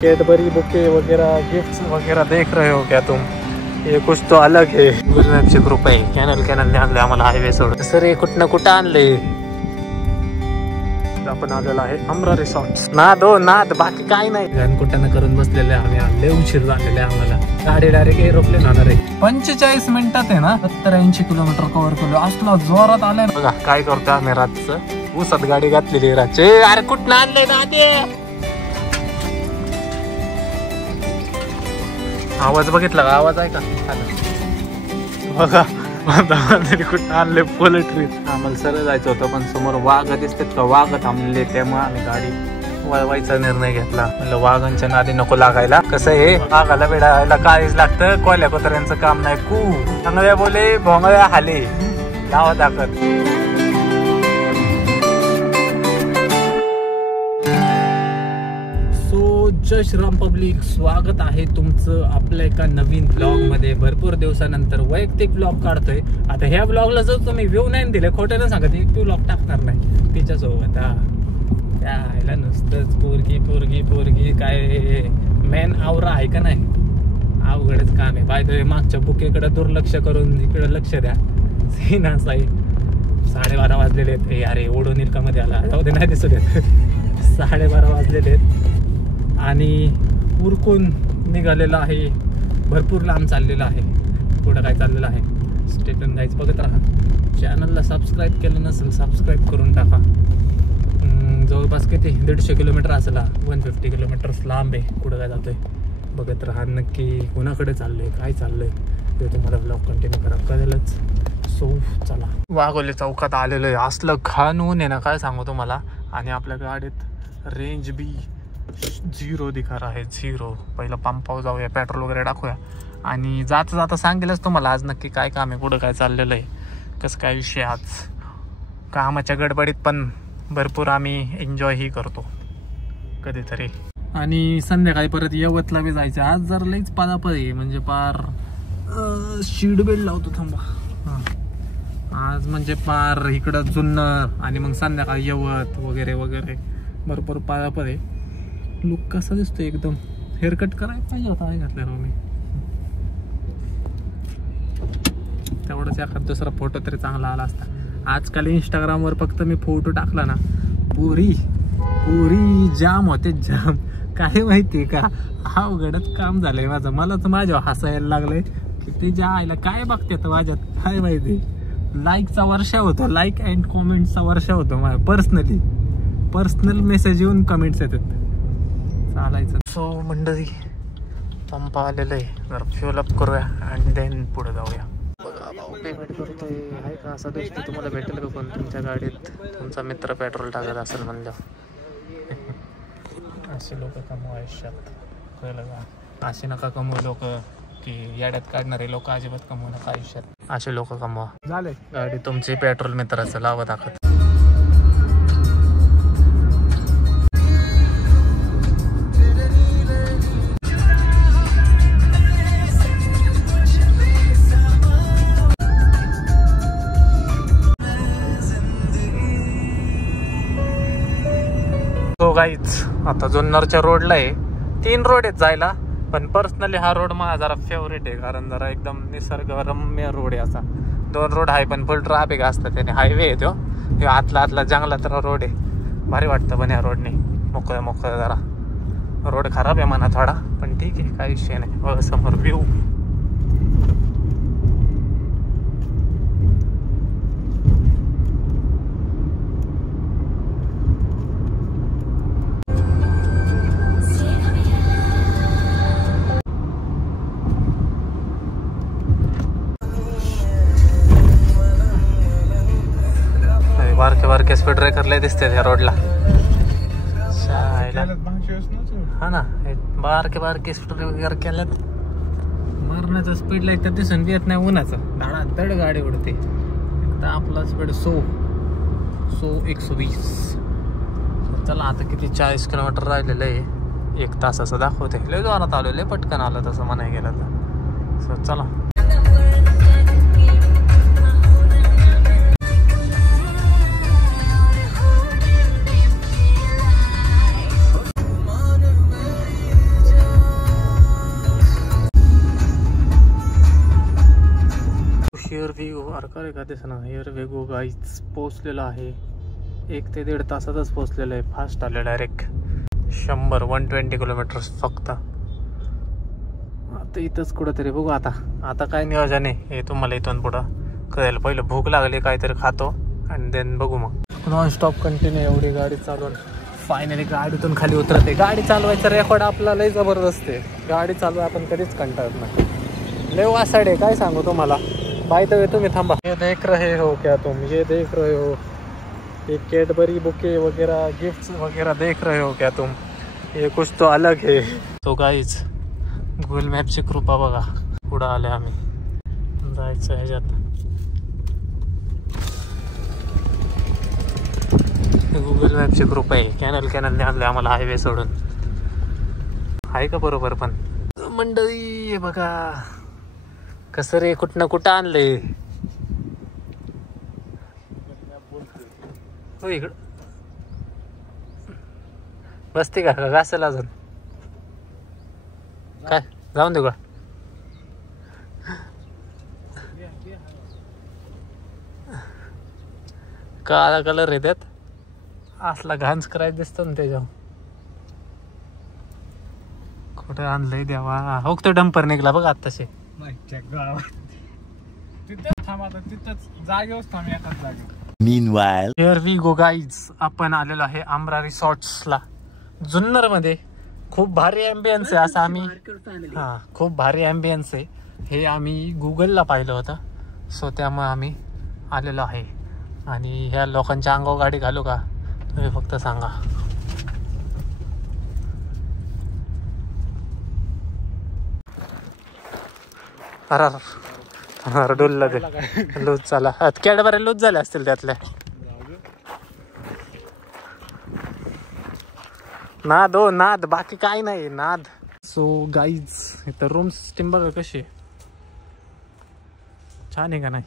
Cadbury bouquet वगैरह gifts वगैरह देख रहे हो क्या तुम? ये कुछ तो अलग है। गुरुनाथची कृपा आहे। कॅनलने आणले आम्हाला हायवे सोडून। सर हे कुठं कुठं आणले? आपण आलेला आहे अमरा रिसॉर्ट। नाद बाकी काही नाही। कुठं करून बसलेले आम्ही आणले। उशीर झालेले आम्हाला। गाडी डायरेक्ट एरोप्लेन होणार आहे। 45 मिनिटात आहे ना 70-80 किलोमीटर कव्हर केलं। असला जोरात आलाय बघा। काय करतो आम्ही रातचं ऊसात गाडी घातलेली रातचे। अरे कुठं आणले ना ते? आवाज बघितला का? आवाज आहे का? बघा कुठं आणले पोल्ट्री। आम्हाला सरळ जायचं होतं पण समोर वाघ दिसतात का? वाघ थांबले त्यामुळे आम्ही गाडी वळवायचा निर्णय घेतला। म्हणलं वाघांच्या नादी नको लागायला। कसं आहे वाघाला वेडायला काहीच लागतं। कोल्या कोतऱ्यांचं काम नाही। चांगल्या बोले भोंगळ्या हाले लावा दाखत। जय श्रीराम पब्लिक, स्वागत आहे तुमचं आपल्या एका नवीन ब्लॉग मध्ये। भरपूर दिवसानंतर वैयक्तिक ब्लॉग काढतोय। आता ह्या ब्लॉगला जर तुम्ही व्ह्यू नाही दिले खोट्यानं सांगत एक ब्लॉग टाकणार नाही तिच्यासोबत। त्याला नुसतंच पोरगी काय मेन आवरा आहे का नाही? अवघडच काम आहे। बाय मागच्या बुकेकडे दुर्लक्ष करून इकडे लक्ष द्या। सीन असा आहे 12:30 वाजलेले आहेत। अरे ओढून मध्ये आला जाऊ दे, नाही दिसू देत। 12:30 वाजलेले आहेत आणि उरकून निघालेला आहे। भरपूर लांब चाललेला आहे। पुढं काय चाललेलं आहे स्टेटन गाईज बघत राहा। चॅनलला सबस्क्राईब केलं नसेल सबस्क्राईब करून टाका। जवळपास किती 150 किलोमीटर असेल। 150 किलोमीटर्स लांब आहे। पुढं काय जातोय बघत राहा। नक्की कोणाकडे चाललंय काय चाललंय ते तुम्हाला ब्लॉग कंटिन्यू करा कळेलच। सो चला वाघोली चौकात आलेलो आहे। असलं घाण ऊन आहे ना काय सांगू तुम्हाला। आणि आपल्या गाडीत रेंज बी 0 दिखा रहा है 0। पहिलं पंपावर जाऊया पेट्रोल वगैरे टाकूया आणि जाता सांगेलच तुम्हाला आज नक्की काय काम आहे पुढं काय चाललेलं आहे कसं काय विषय। आज कामाच्या गडबडीत पण भरपूर आम्ही एन्जॉयही करतो कधीतरी। आणि संध्याकाळी परत यवतला बी जायचं। आज जर लईच पादापद आहे म्हणजे पार शीड बेल्ट लावतो थांबा। आज म्हणजे पार इकडं जुन्नर आणि मग संध्याकाळी यवत वगैरे वगैरे भरपूर पादापद आहे। लुक कसा दिसतोय एकदम। हेअरकट करायला पाहिजे होता काय घातलं मी। तेवढंच एखाद दुसरा फोटो तरी चांगला आला असता। आजकाल इंस्टाग्रामवर फक्त मी फोटो टाकला ना पुरी जाम होते जाम। काय माहितीये का अवघडच काम झालंय माझं। मलाच माझ्या हसायला लागलंय की ते ज्या आईला काय बघतात माझ्यात काय माहिती। लाईकचा वर्षा होतो, लाईक अँड कॉमेंटचा वर्षा होतो माझ्या। पर्सनल मेसेज येऊन कमेंट्स येतात चालायचं। सो मंडळी पंप आलेलं आहे। जरा फ्युल अप करूया आणि देन पुढे जाऊया। पेमेंट करतोय आहे का असा दिसतो तुम्हाला भेटेल का कोण तुमच्या गाडीत? तुमचा मित्र पेट्रोल टाकत असेल म्हणलं। असे लोक कमवा आयुष्यात कळलं का? असे नका कमवू लोक की याड्यात काढणारे लोक अजिबात कमवू नका आयुष्यात। असे लोक कमवा। झाले गाडी तुमची पेट्रोल मित्राचं लावा दाखत। तो गाईच आता जुन्नरच्या रोडला आहे। 3 रोड आहेत जायला पण पर्सनली हा रोड मला जरा फेवरेट आहे कारण जरा एकदम निसर्गरम्य रोड आहे असा। 2 रोड आहे पण फुल ट्रॅफिक असतं त्याने। हायवे आहे तो आतला जंगलात रोड आहे। भारी वाटतं पण या रोडने मोकळं जरा। रोड खराब आहे म्हणा थोडा पण ठीक आहे काही विषय नाही। बघ समोर व्ह्यू। बारके स्पीड ब्रेकर लय दिसते या रोडला। हा ना बारके स्पीड ब्रेकर केल्यात। मरण्याचं स्पीड लाईट तर दिसून येत नाही उन्हाचं। धड गाडी उडते। आपला स्पीड 120। चला आता किती 40 किलोमीटर राहिलेलं आहे। 1 तासाचं दाखवते। लय जोरात आलो लय पटकन आलं तसं म्हणाय गेलं तर। सो चला हिअर व्ह्यू अरे का दिसना हिअर व्ह्यू गाईज पोचलेला आहे. 1 ते 1.5 तासातच पोचलेलं आहे. फास्ट आलं डायरेक्ट 120 किलोमीटर फक्त. आता इथंच कुठंतरी बघू. आता काय नियोजन आहे हे तुम्हाला इथून पुढं कळेल. पहिलं भूक लागली काहीतरी खातो आणि देन बघू मग. नॉन स्टॉप कंटिन्यू एवढी गाडी चालवून फायनली गाडीतून खाली उतरते. गाडी चालवायचा रेकॉर्ड आपला लय जबरदस्त आहे. गाडी चालवाय आपण कधीच कंटाळत नाही. लय वासाडे काय सांगू तुम्हाला. बाय द वे तुम्ही थांबा. ये देख रहे हो क्या तुम, ये देख रहे हो ये कैडबरी बुके वगैरह गिफ्ट्स वगैरह देख रहे हो क्या तुम, ये कुछ तो अलग है. तो गाईज गुगल मॅपची कृपा बघा. पुढं आले आम्ही जायचं ह्याच्यात. गुगल मॅपची कृपा आहे. कॅनलने आणले आम्हाला हायवे सोडून. आहे का बरोबर पण मंडळी बघा कसं रे कुठं ना कुठं आणलंय. हो इकडं बसते का असेल अजून काय जाऊन देऊ का. काळा कलर आहे त्यात. असला घांस करायचं दिसतो ना त्याच्यावर. कुठं आणलंय देवा. हो तो डंपर निघला बघा आत्ताशे. Meanwhile, here we go guys. आपण आलेलो आहे आमरा रिसॉर्ट्सला जुन्नर मध्ये. खूप भारी ॲम्बियन्स आहे असं आम्ही खूप भारी ॲम्बियन्स आहे हे आम्ही गुगलला पाहिलं होतं. सो त्यामुळे आम्ही आलेलो आहे. आणि ह्या लोकांच्या अंगावर गाडी घालू का तुम्ही फक्त सांगा. अरे डोलला ते लूज झाला. कॅडबऱ्या लूज झाल्या असतील त्यातल्या. नाद हो नाद बाकी काय नाही नाद. सो गाईज इथं रूम सिस्टीम बघा कशी छान आहे का नाही.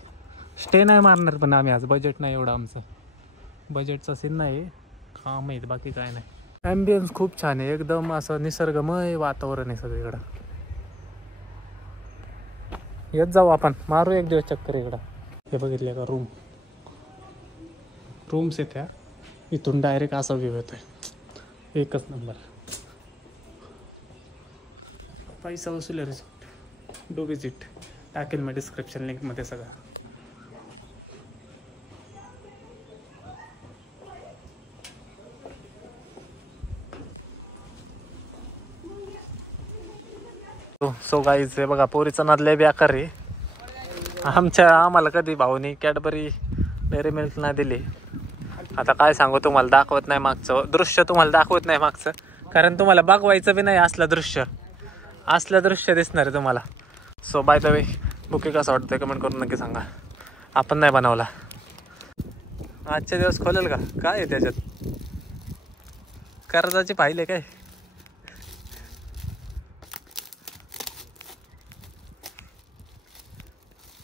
स्टे नाही मारणार पण आम्ही आज. बजेट नाही एवढं आमचं. बजेटचा सीन नाही काम आहे बाकी काय नाही. ॲम्बियन्स खूप छान आहे. एकदम असं निसर्गमय वातावरण आहे सगळीकडं. येत जाऊ आपण मारू एक दिवस चक्कर इकडं. हे बघितले का रूम्स आहेत त्या. इथून डायरेक्ट असा व्ह्यू येतोय. एकच नंबर. पैसा वसूल आहे रिसॉर्ट. Do visit. टाकेल मी डिस्क्रिप्शन लिंकमध्ये सगळं. सो गाईज हे बघा पोरीचा नाद लय बेकार रे. आम्हाला कधी भाऊनी कॅडबरी डेअरी मिल्क नाही दिली. आता काय सांगू तुम्हाला. दाखवत नाही मागचं दृश्य. तुम्हाला दाखवत नाही मागचं कारण तुम्हाला बघवायचं बी नाही. असलं दृश्य दिसणार आहे तुम्हाला. So by the way bouquet कसं वाटतंय कमेंट करून नक्की सांगा. आपण नाही बनवला. आजचे दिवस खोलेल का काय आहे त्याच्यात. कर्जाची पाहिले काय.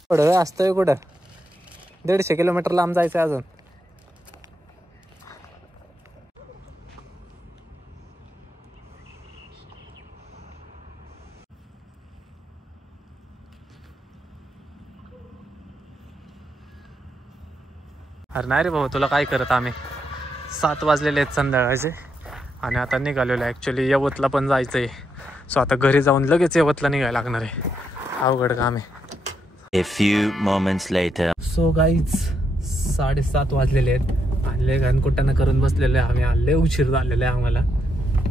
पुढं असतोय कुठं 150 किलोमीटर लांब जायचं अजून. अरे नाही रे भाऊ तुला काय करत. आम्ही 7 वाजलेले आहेत संध्याकाळचे आणि आता निघालेलो आहे. ॲक्च्युली यवतला पण जायचं आहे. सो आता घरी जाऊन लगेच यवतला निघायला लागणार आहे. अवघड काम आहे. a few moments later. So guys 7:30 वाजलेले आहेत. आले घनकुटानं करून बसलेले आम्ही. आले उशीर झालेले आहे आम्हाला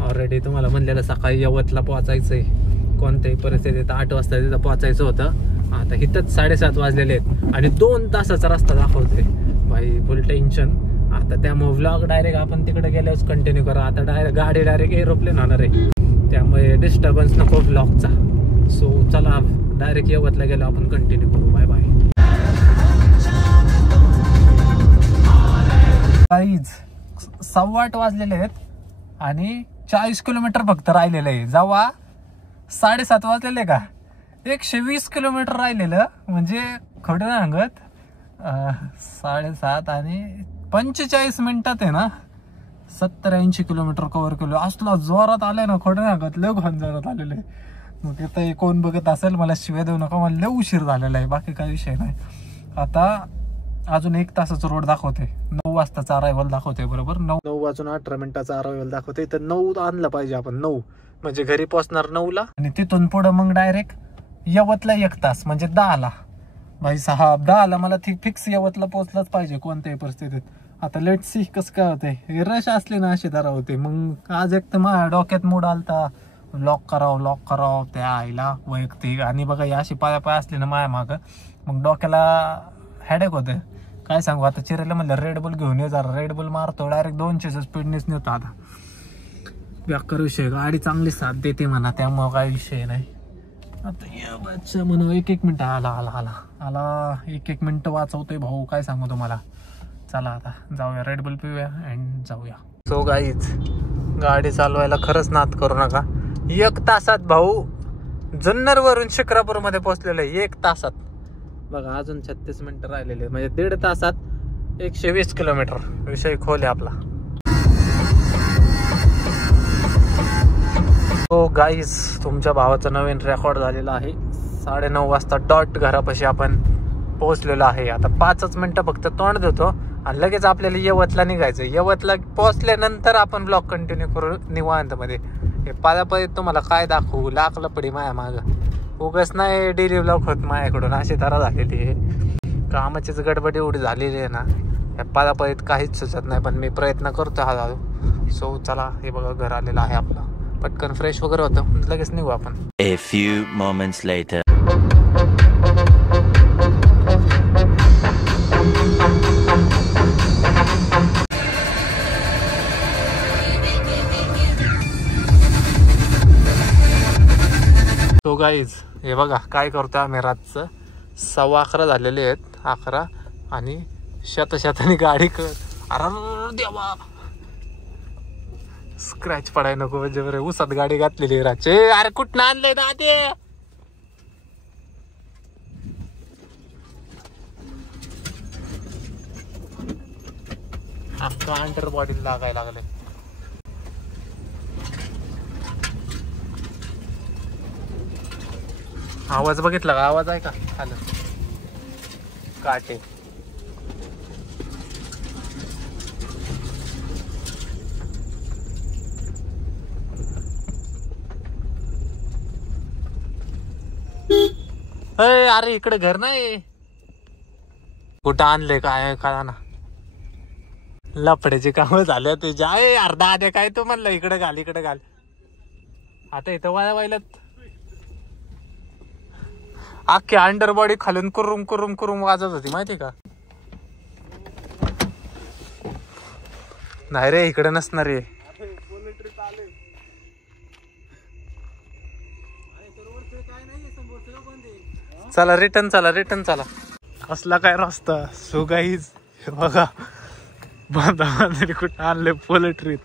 ऑलरेडी. तुम्हाला म्हणलेलं सकाळी यवतला पोचायचं आहे. कोणत्याही परिस्थितीत 8 वाजता तिथं पोचायचं होतं. आता इथंच 7:30 वाजलेले आहेत आणि 2 तासाचा रस्ता दाखवतोय भाई. फुल टेन्शन. आता त्यामुळे व्लॉग डायरेक्ट आपण तिकडे गेल्यावर कंटिन्यू करा. आता गाडी डायरेक्ट एरोप्लेन होणार आहे त्यामुळे डिस्टर्बन्स नको व्लॉगचा. सो चला डायरेक्ट यवतला गेलो आपण कंटिन्यू करू. Bye bye. गाईज 8:15 वाजलेले आहेत आणि 40 किलोमीटर फक्त राहिलेलं आहे. जेव्हा 7:30 वाजलेले का 120 किलोमीटर राहिलेलं. म्हणजे खडं नाही सांगत 7:30 आणि 45 मिनिटात आहे ना 70-80 किलोमीटर कव्हर केलो. असला जोरात आलाय ना खडं नाही सांगत. लय घाण जोरात आलेलं आहे. मग इथं कोण बघत असेल मला शिव्या देऊ नका. मला लय उशीर झालेला आहे बाकी काही विषय नाही. आता अजून 1 तासाचा रोड दाखवते, 9 वाजताचा अरायवल दाखवते, बरोबर 9:18 अरायवल दाखवते. तर 9 आणलं पाहिजे आपण, 9 म्हणजे घरी पोहोचणार 9ला आणि तिथून पुढं मग डायरेक्ट यवतला 1 तास म्हणजे 10ला. भाई साहेब 10ला मला फिक्स यवतला पोहोचलंच पाहिजे कोणत्याही परिस्थितीत. आता लेट सी कसं काय होते, रश असले ना अशी धरा होते. मग आज एक तर माझ्या डोक्यात मूड आलता लॉक करावं त्या आईला वैयक्तिक. आणि बघा या अशी पाया असली ना माया मागं, मग डोक्याला हेडेक होतं. काय सांगू आता चिरेला म्हणलं रेडबुल घेऊन ये जरा, रेडबुल मारतो डायरेक्ट 200 स्पीडनेच नेतो. आता बेकार विषय, गाडी चांगली साथ देते म्हणा, त्यामुळं काय विषय नाही. आता या बच्चा म्हणा 1 मिनिट आला 1 मिनिट वाचवतोय भाऊ, काय सांगू तुम्हाला. चला आता जाऊया रेडबुल पिऊया अँड जाऊया. सो गाईज गाडी चालवायला खरंच नाद करू नका. 1 तासात भाऊ जुन्नर वरून शिक्रापूर मध्ये पोहोचलेलं आहे 1 तासात. बघा अजून 36 मिनिटं राहिलेले, म्हणजे 1.5 तासात 120 किलोमीटर. विषय खोल आहे आपला. हो गाईज तुमच्या भावाचा नवीन रेकॉर्ड झालेला आहे. 9:30 वाजता डॉट घरापाशी आपण पोहोचलेलो आहे. आता 5 मिनिटं फक्त तोंड देतो आणि लगेच आपल्याला यवतला निघायचं. यवतला पोहोचल्यानंतर आपण ब्लॉग कंटिन्यू करू निवांत मध्ये. हे पादापदी तुम्हाला काय दाखवू, लागलं पडी माया मागं. उगाच नाही डेली ब्लॉग होत माझ्याकडून, अशी तरा झालेली आहे. कामाचीच गडबड एवढी झालेली आहे ना, या पादापदीत काहीच सुचत नाही. पण मी प्रयत्न करतो हळूहळू. सो चला हे बघा घर आलेलं आहे आपलं. पटकन फ्रेश वगैरे होतं, लगेच निघू आपण. A few moments later. तो गाईज हे बघा काय करतोय आम्ही रातचं. 11:15 झालेले आहेत, 11 आणि शतानी गाडी अरे देवा स्क्रॅच पडाय नको म्हणजे बरं. उसात गाडी घातलेली रातचे. अरे कुठं आणलंय ना ते, अख्खा अंडर बॉडी लागायला लागले. आवाज बघितला का, आवाज आहे का आलं काटे. अरे इकडे घर नाही, कुठं आणले काय कळा ना. लफड्याची कामं झाल्या तुझ्या. अर्धा आधे काय तू म्हणलं इकडे घाल इकडे घाल. आता इथं वायला अख्खी अंडर बॉडी खालून कुरुम कुरुम कुरुम वाजत होती माहिती का. नाही रे इकडे नसणार रे. चला रिटर्न चला. असला काय रस्ता. सो गाईज बघा बांधा कुठं आणले पोल्ट्रीत.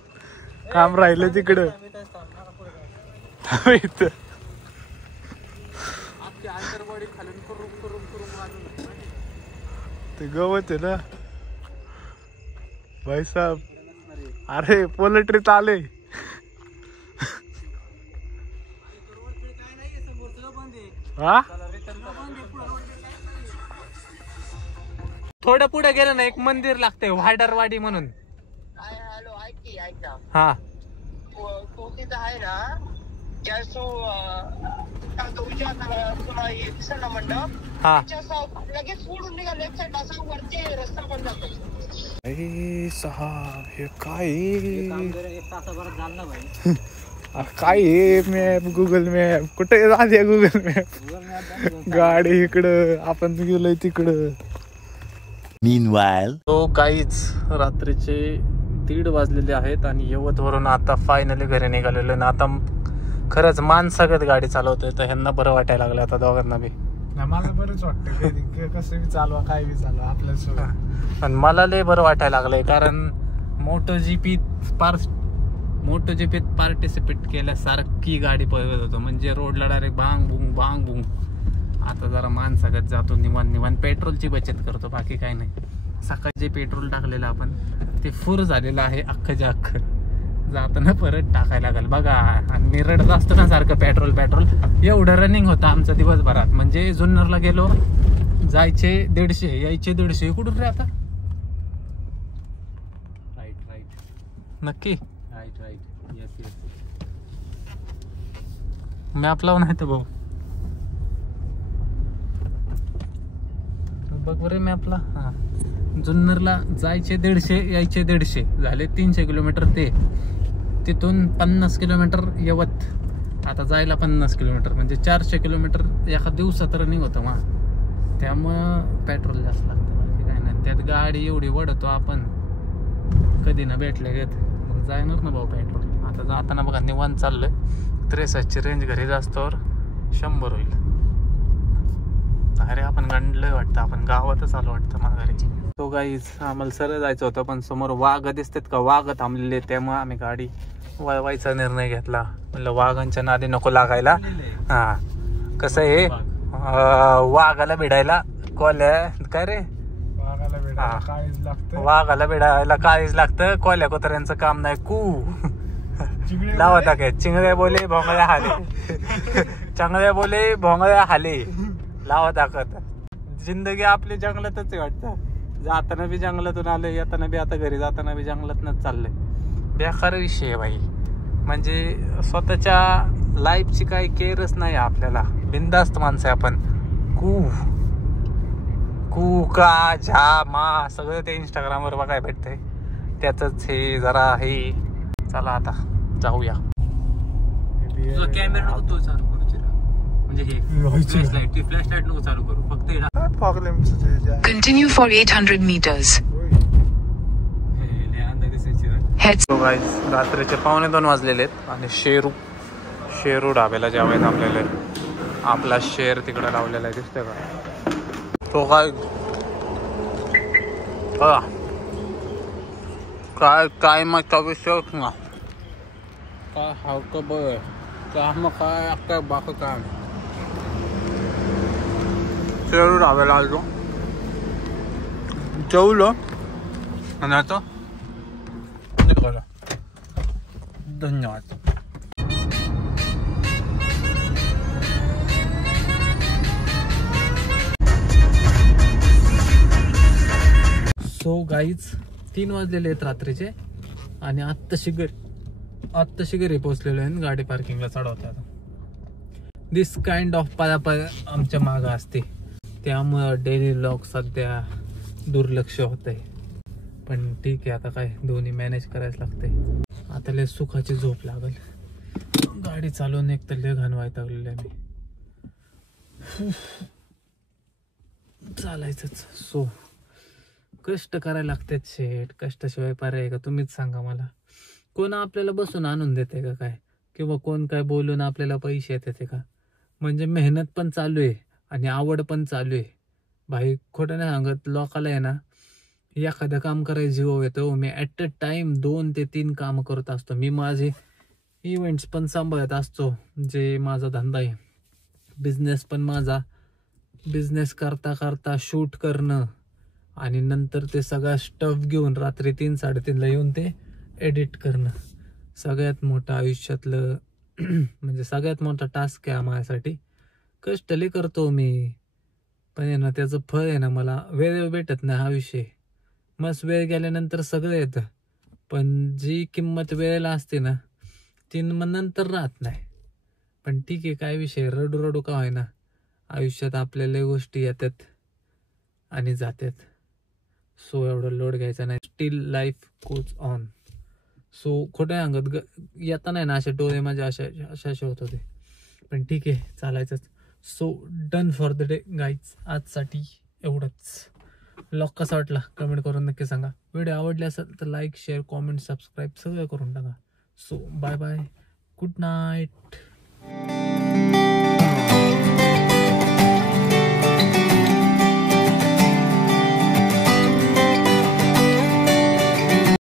काम राहिलं तिकडं ते गवत आहे ना भाई साहब. अरे पोल्ट्रीत आले. हा थोडं पुढे गेलं ना एक मंदिर लागतंय वाडरवाडी म्हणून. हा आहे ना मंडप हा लगेच सोडून निघा लेफ्ट साइड असा वरती रस्ता पण जातो. हे काय काय मॅप गुगल मॅप कुठे राहते गुगल मॅप. गाडी इकडं आपण गेलोय तिकडं. Meanwhile. तो काहीच रात्रीचे 1:30 वाजलेले आहेत आणि यवतवरून आता फायनली घरी निघालेलो ना. आता खरंच माणसागत गाडी चालवतोय तर ह्यांना बरं वाटायला लागलं आता दोघांना बी. मला बरंच वाटतं कसं बी चालवा काय बी चालवा आपल्या. पण मला लय बरं वाटायला लागलंय कारण मोटो जीपीत पार्टिसिपेट केल्यासारखी गाडी पळवत होतो. म्हणजे रोडला डायरेक्ट भांग भुंग. आता जरा माणसागत जातो निवांत पेट्रोलची बचत करतो बाकी काही नाही. सकाळी जे पेट्रोल टाकलेलं आपण ते फुर झालेलं आहे अख्खच्या अख्खं. जाताना परत टाकायला लागेल बघा. आणि मी रडत असतो ना सारखं पेट्रोल एवढं रनिंग होतं आमचं दिवसभरात. म्हणजे जुन्नरला गेलो जायचे 150 यायचे 150. कुठून रे आता? राईट नक्की राईट येस मॅप लावून आहे तर भाऊ. बघ बरे मॅपला. हा जुन्नरला जायचे 150 यायचे 150 झाले 300 किलोमीटर. तिथून 50 किलोमीटर यवत. आता जायला 50 किलोमीटर म्हणजे 400 किलोमीटर एका दिवसात रनिंग होतं मग. त्यामुळं पेट्रोल जास्त लागतं. बाकी काय नाही. त्यात गाडी एवढी वडतो आपण कधी ना भेटले घेत मग जायणार ना भाऊ पेट्रोल. आता जाताना बघा निवांत चाललंय. 63ची रेंज घरी जास्तोवर 100 होईल. अरे आपण गंडलंय वाटतं. आपण गावातच आलो वाटतं माघारी. तो गाईज आम्हाला सरळ जायचं होतं पण समोर वाघ दिसतात का वाघ थांबलेले. त्यामुळे आम्ही गाडी वळवायचा निर्णय घेतला. म्हणलं वाघांच्या नादी नको लागायला. हा कसं आहे वाघाला भिडायला कोल्या काय रे वाघाला भिडायला काळीज लागतं. कोल्या कुत्र्यांचं काम नाही. लावता काय चिंगड्या बोले भोंगळ्या हाले चांगल्या बोले भोंगळ्या हाले लावा दाखवत. जिंदगी आपली जंगलातच वाटतं. जाताना बी जंगलातून आलोय येताना बी आता घरी जाताना बी जंगलातनच चाललंय. बेकार विषय आहे भाई. म्हणजे स्वतःच्या लाईफची काही केअरच नाही आपल्याला. बिंदास्त माणसं आहे आपण. कू का झा मा सगळं ते इंस्टाग्रामवर बघायला भेटतंय. त्याच हे जरा हे. चला आता जाऊया. कॅमेरा नको तो चालू करू म्हणजे हे फ्लॅशलाईट नको चालू करू फक्त Continue for 800 meters. Heads. रात्रीचे 1:45 वाजलेले आहेत आणि शेरू ढाब्याला जेवायला आपल्याला. आपला शेर तिकडे लावलेला आहे दिसतोय का तो. काय मग का विषय ना काय हाव बघ का मग काय अक्का बाक काय शेरू ढाब्याला आलो जेवलो आणि आता निघालो. धन्यवाद. सो गाईज 3 वाजलेले आहेत रात्रीचे आणि आत्ताशी घरी पोहोचलेलो आहे. गाडी पार्किंगला चढवते आता. दिस काइंड ऑफ पळापळ आमच्या मागं असते. त्यामुळं डेली व्लॉग सध्या दुर्लक्ष होत आहे. पण ठीक आहे आता काय दोन्ही मॅनेज करायच लागते. आता लय सुखाची झोप लागल. गाडी चालवून एक तर लय घाण वैतागलेलं आहे मी. चालायचंच. सो कष्ट करायला लागतात शेट. कष्टाशिवाय पर्याय का तुम्हीच सांगा मला. कोण आपल्याला बसून आणून देते का काय किंवा कोण काय बोलून आपल्याला पैसे येते का. म्हणजे मेहनत पण चालू आहे आणि आवड पण चालू आहे भाई. खोटं नाही सांगत. लोकाला आहे ना एखादं काम करायचं जीव येतो. मी ॲट अ टाइम 2 ते 3 कामं करत असतो. मी माझे इव्हेंट्स पण सांभाळत असतो जे माझा धंदा आहे. बिझनेस पण माझा. बिझनेस करता करता शूट करणं आणि नंतर ते सगळा स्टफ घेऊन रात्री 3-3:30ला येऊन ते एडिट करणं सगळ्यात मोठं आयुष्यातलं म्हणजे सगळ्यात मोठा टास्क आहे माझ्यासाठी. कष्ट लय करतो मी पण आहे ना त्याचं फळ आहे ना मला वेळ भेटत नाही. हा विषय. मस्त वेळ गेल्यानंतर सगळं येतं पण जी किंमत वेळेला असते ना ती मग नंतर राहत नाही. पण ठीक आहे काय विषय. रडू का होईना आयुष्यात आपल्याला गोष्टी येतात आणि जातात. सो एवढं लोड घ्यायचा नाही. Steel life goes on. So खोटं सांगत येता नाही ना असे डोळे माझे अशा होत होते. पण ठीक आहे चालायचंच. So done for the day guys. आजसाठी एवढंच. व्लॉग कसा वाटला कमेंट करून नक्की सांगा. व्हिडिओ आवडले असेल तर लाईक शेअर कॉमेंट सबस्क्राईब सगळं करून टाका. So bye bye. Good night.